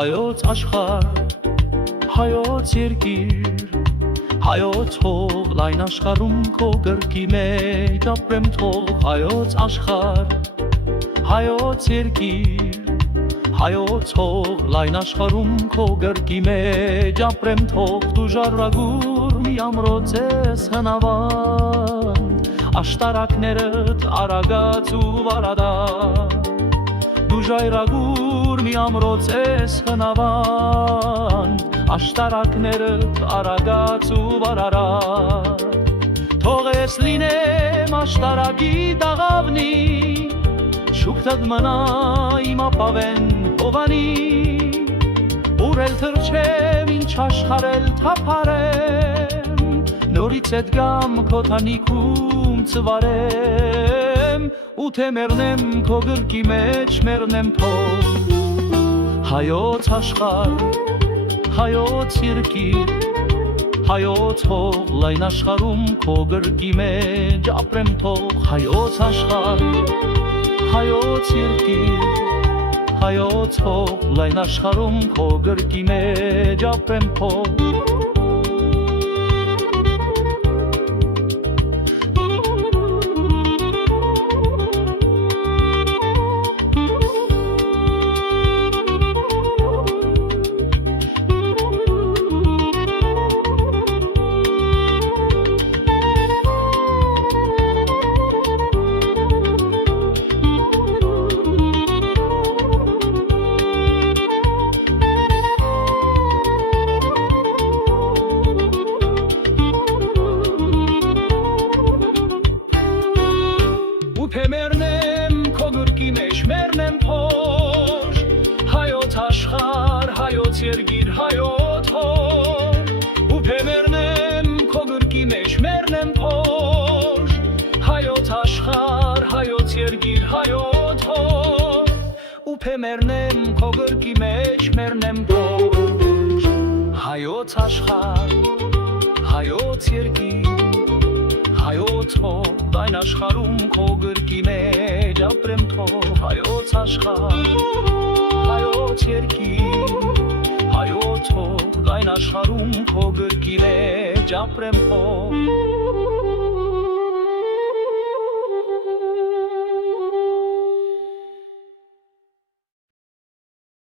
հայոց աշխարհ, հայոց երկիր, հայոց հող լայն աշխարհում քո գրկի մեջ ապրեմ թող հայոց աշխարհ, հայոց երկիր, հայոց հող լայն աշխարհում քո գրկի մեջ ապրեմ թող դու ժառագուր մի ամրոց ես հնավանդ աշտարակներդ արագած ու վարադակ դու ժայռագուր մի ամրոց ես հնավանդ աշտարակներդ արագած ու վարարակ թող ես լինեմ աշտարակի դաղավնի շուկտդ մնա իմ ապավեն հովանի Ուրել թրջեմ ինչ աշխարել թափարեմ Նորից էդ գամ քո թանիքում ծվարեմ ու թե մեռնեմ քո գրկի մեջ մեռնեմ թող Հայոց աշխարհ, հայոց երկիր Հայոց հող լայն աշխարհում քո գրկի մեջ ապրեմ թող Հայոց աշխարհ, հայոց երկիր Հայոց հող լայն աշխարհում քո գրկի մեջ ապրեմ թող Թե մեռնեմ քո գրկի մեջ մեռնեմ փոշ հայոց աշխարհ հայոց երկիր հայոց հող ու թե մեռնեմ քո գրկի մեջ մեռնեմ փոշ հայոց աշխարհ հայոց երկիր հայոց հող ու թե մեռնեմ քո գրկի մեջ մեռնեմ փոշ հայոց աշխարհ հայոց երկիր Հայոց հող լայն աշխարհում քո գրկի մեջ ապրեմ թող հայոց աշխարհ հայոց երկիր հայոց հող լայն աշխարհում քո գրկի մեջ ապրեմ թող